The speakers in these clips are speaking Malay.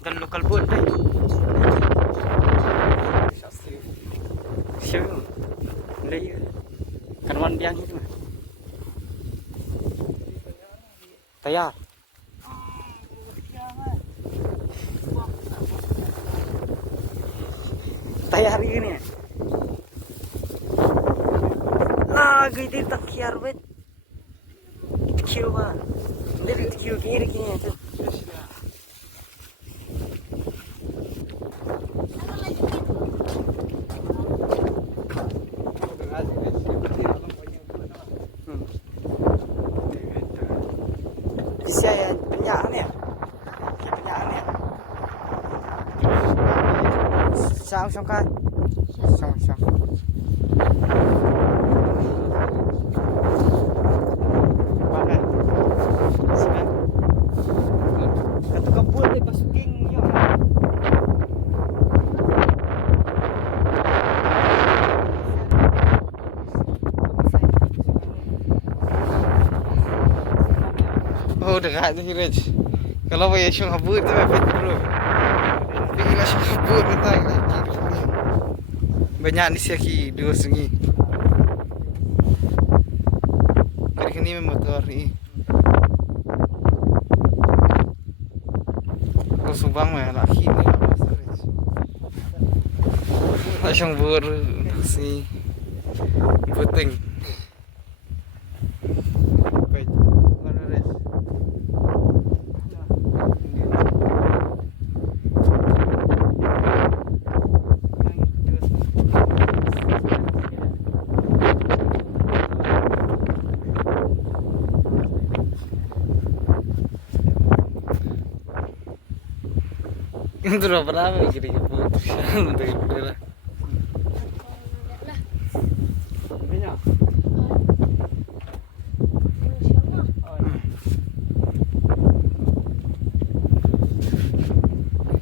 dan lokal pun deh. Siapa? Lagi karwan biang itu mah. Tayar. Tayar ini. Lagi di takyar bet. Kieu ba. Dari kieu kiri kini itu. Bisa ya penyaan ya. Penyaan ya. Sang kan. Sang. Oh, dekat tu Raj. Kalau bayar syung habut tu apa bro? Pergi lah syung habut ni tak lagi. Banyak ni siaki dua sungi. Kali ni motor ni. Kau subang mah laki ni lah Raj. Syung bur si puting. Itu dah berapa kiri ke putusan untuk itu lah.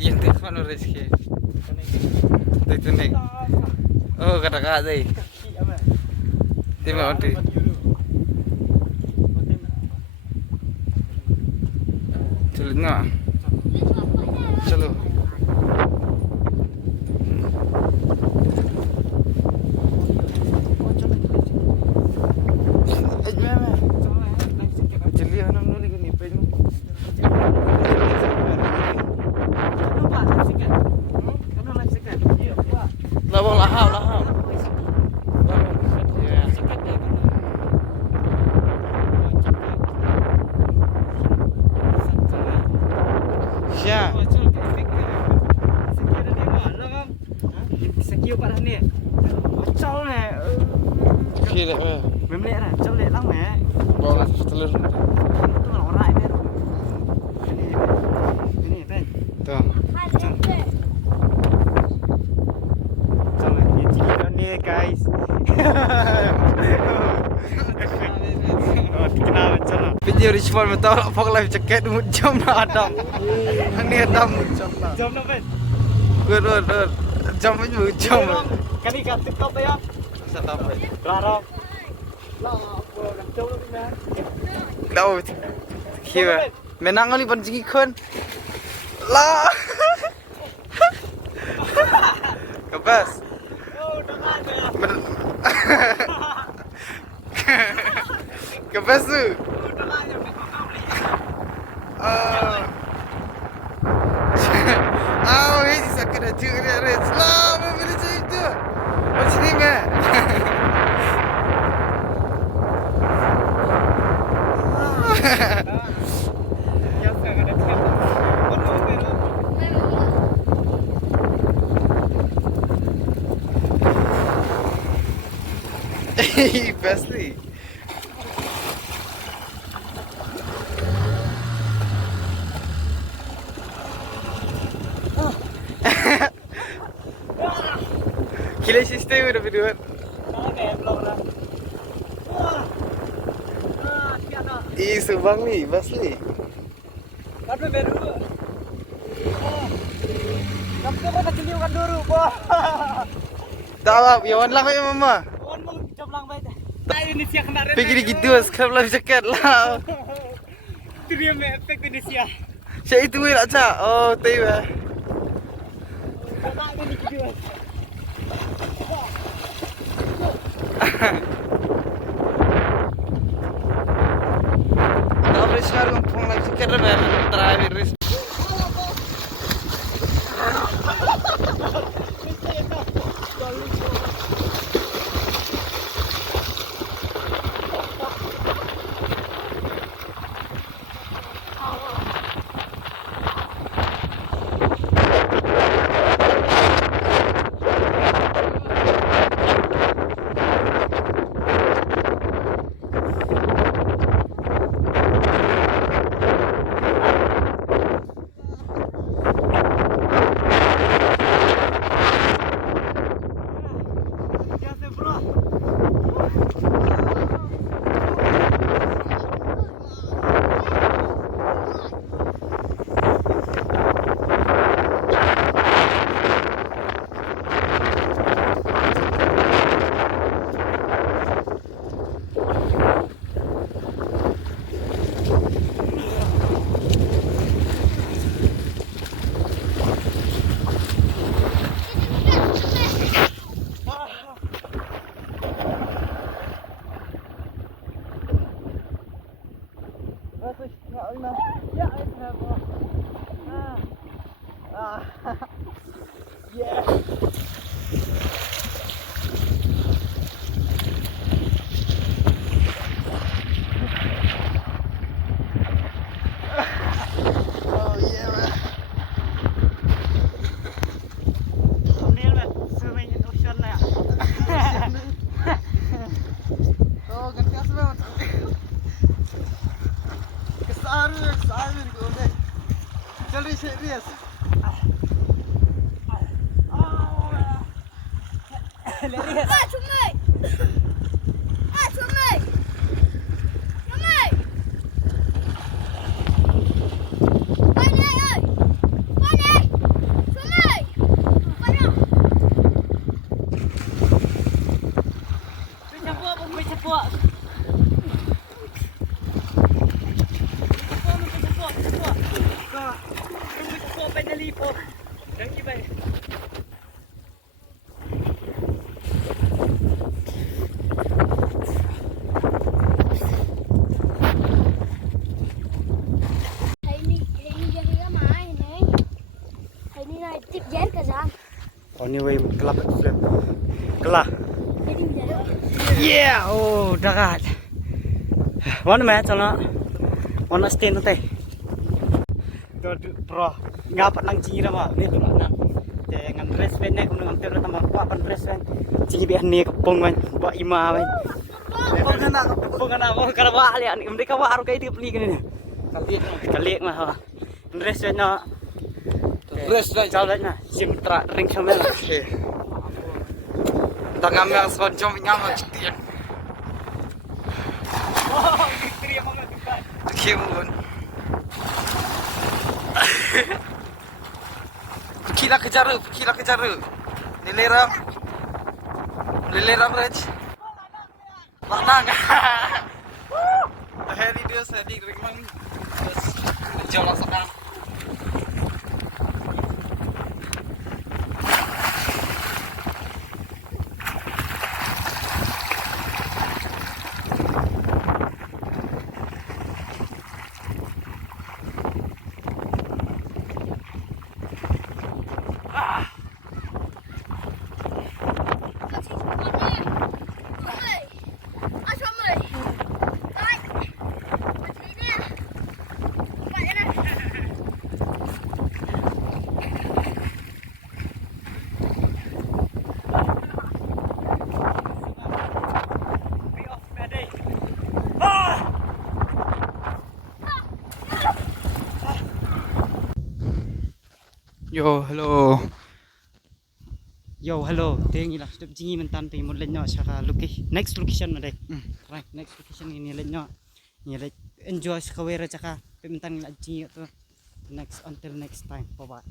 Yang tu mana rezeki? Tu nek. Oh kata-kata deh. Terima kasih. Chalo na. Chalo. Lawang lahau. Siya. Sekiu pada ni. Macam ni. Kira eh. Memlek lah, macam lek lang eh. Bawa telur. Itu kan orang ni. Ini pen. Tu. Sama ni cikgu ni guys. Oh, dikenal macam lah. Video Richmond betul lah pakai life jacket jam nak Adam. Ni Adam jam lah. Jom nak pen. Good. Jam aja jam. Kan ni kat TikTok tu ya. Satu apa? Rara. Lah, apa dah jauh ni man. Lau. Kira. Menang ni pancing ikon. Lah. Kebas. Oh, dah ada. Kebas tu. Ini sakit dah juga ni Rich. Lah, apa benda macam itu? Macam ni meh. Yang sangat ada kan. Bestly. Kila sistem udah berdua. Subang ni, Basli. Kado meru. Kamu kau kecil kan dulu, boh. Tak apa, yawan lah kayak mama. Wan mau jablang baik. Tak Indonesia kemarin. Pergi gitu, sekarang lebih cekat lah. Terima efek Indonesia. Siya itu aja. Oh, tiba. Tapi sekarang pun lagi keren ya, terakhir ris. Serius. Chumay! Chumay! Chumay! Pane ơi! Pane! Chumay! Pane! May sapua. Tiếp dán cả ra. Anyway, kelap sudah. Kelah. Jadi menjadi. Yeah, oh, dagat. Mana mah sana? Mana stand tu teh? Pro, ngapat nang cingi mah, ni tu nak. Jangan dress band ni, kau ngambil tambah kuat dress band. Cingi biar ni kepung man, buat ima man. Kepung anak, mau kerja lihat ni, mereka waru kayak itu beli ni. Kalian mah, dress band nak. Dress dah. Jauh dah, sim terak ring sama lah. Tak ngambil sepanjang ngambil cetian. Oh, istri yang mana dekat? Kimun. Kila kejar. Lilerang. Raj. Lanang. Hari dia sedih ringman. Jalan sedang. Yo, hello. Yo, hello. Teng ilah sedap jingi mentan teng mod lenyo saka next location na deh. Right, next location ini lenyo. Ni let enjoy sekawera saka mentan ilah jingi tu. Until next time. Bye bye.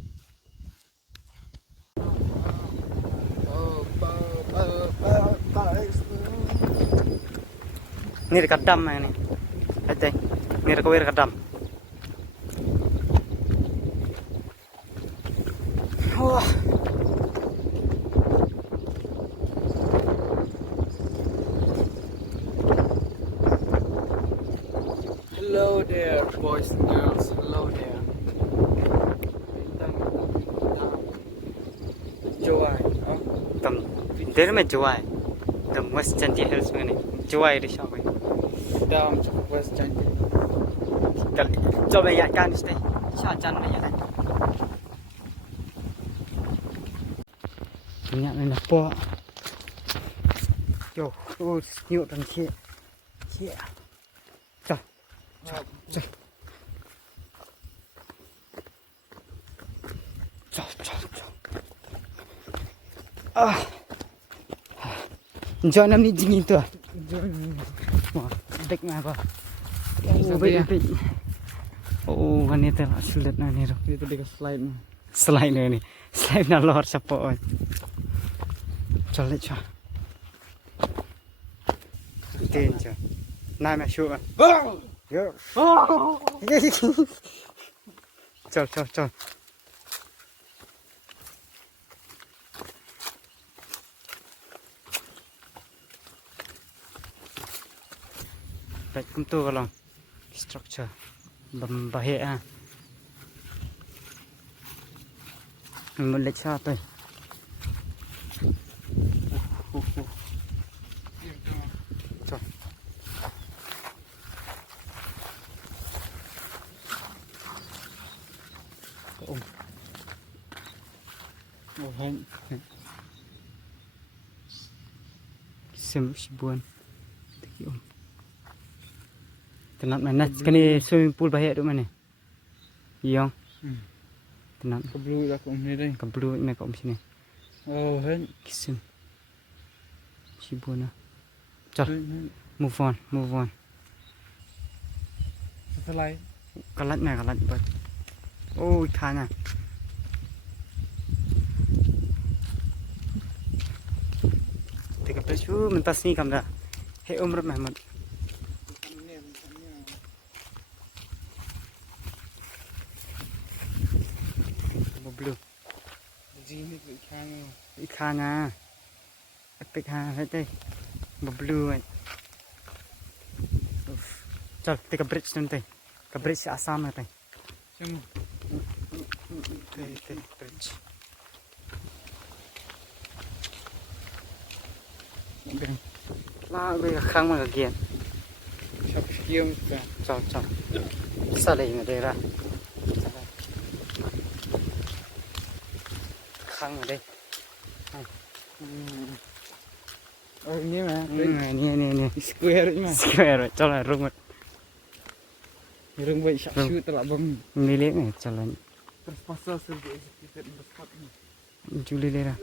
Ni dekat dam ni. Ni dekat dam. Wah. Hello there, boys and girls. Hello there. Joy. Oh, Tầm đến mà July. Tầm Western Hills này. July đi sao vậy? down to West End. Cho mày dạy can stay. Sao chân mày dạy. Nhận này là po. Yo, oh, nhiều thằng kia. Kia. Trời. Trời. Trời. Trời, trời, trời. À. Cho năm đi dingin tu. Wah, dek mah apa? Oh, baik. Oh, wanita sulit na ni. Itu dia slide. Slide ni. Slide na lor sa po. Chale cha. Tin cha. Na me shu. Yo. Chal chal chal. Baik kumtu kalau structure bahaya ah. Mulai siapa? Cok. Oh, hen. Sibuan. Tiki Tenang mana? Kini swimming pool bahaya tu mana? Yang. Tenang. Keblu dah kat sini dah. Keblu ni kat sini. Oh, hen. Kisim. Sibuan. Cak. Move on. Slide. Kalat buat. Oh, ikannya. Tiga pesu mentas ni kamera. Hey Umar Mahmud. Blue. Sini ke Ikannya. Epic ha, hết blue ấy. Chal, tiga bridge nanti. Ke bridge Assam nanti. Semua. Bridge. Lah, bây khang mà kian. Siapa sekian kita? Chal. Saleh ni dia lah. Khang ở đây. Oh, ini mah. Ni. Square ni mah. Square rồi, cho là rung rồi. Orang baik shoot telak bom. Milik ni, jalan. Terus pasal serba kita berspot ni. Juli dia lah.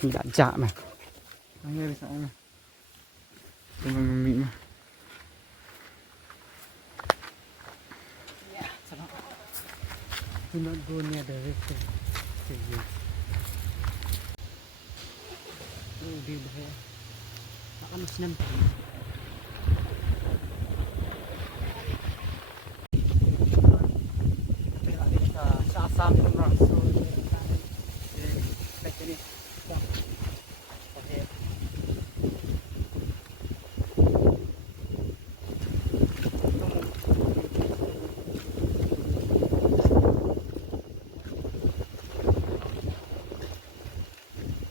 Tak jak mah. Angin di sana. Cuma mimik mah. Not go near the river. Oh, dia bahaya. Akan senam. Sa Assam ni orang. So, baik ni. Okay.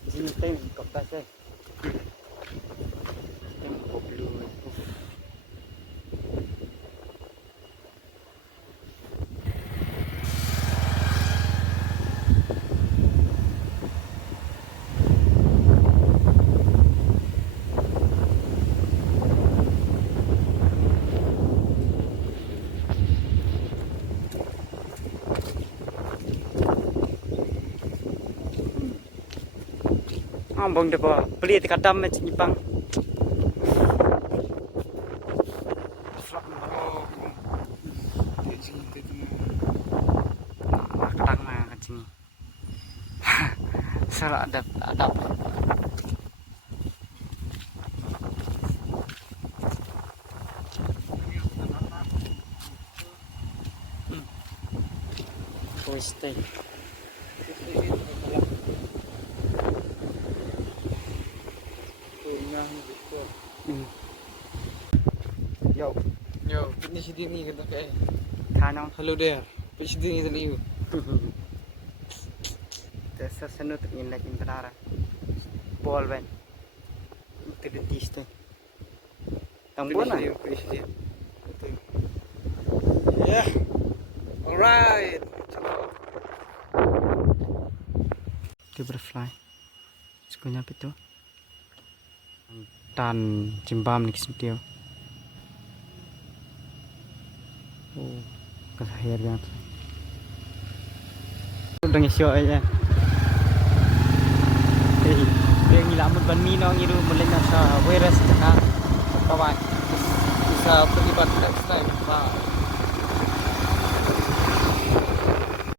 Sini tem kopas eh. Tem blue. Bong depa beli tekadam macam Jepang. Ketang mah kat sini. Salah adab. stay. Yo, Yo, ini si Dini kata kayak. Kano. Hello there. Which Dini than you? Dessa senut in like in Tanara. Ball van. Tidak tiste. Tambun na. Yeah. Alright. Dia butterfly. Sekolah apa itu? Tan cimbam nih kesentil. Oh, kasahir banget. Udah ngisyo aja. Hei, dia ngilamun ban mino ngiru mulanya sa virus cakap. Bye bye. Bisa terlibat next time. Bye.